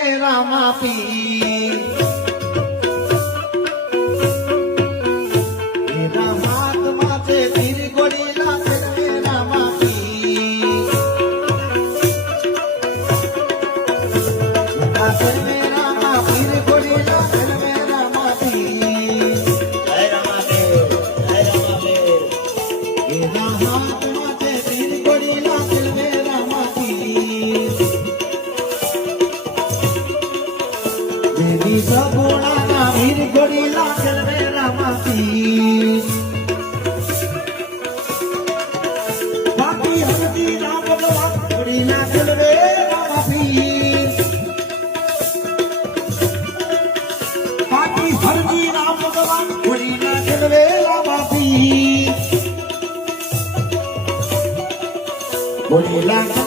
રામા પી હાથ માથે તીર ગોળી લાગે રામા પી રામા પીર ગોળી લાગે રામા પી હાથ માથે તીર ગોળી લાગે રામા પી દેવી સગુણા વીર ગોળી લાગે રામા પી બાકી હરજી રામ ભગવાન ગોળી લાગે રામા પી બાકી હરજી રામ ભગવાન ગોળી લાગે રામા પી ગોળી લાગે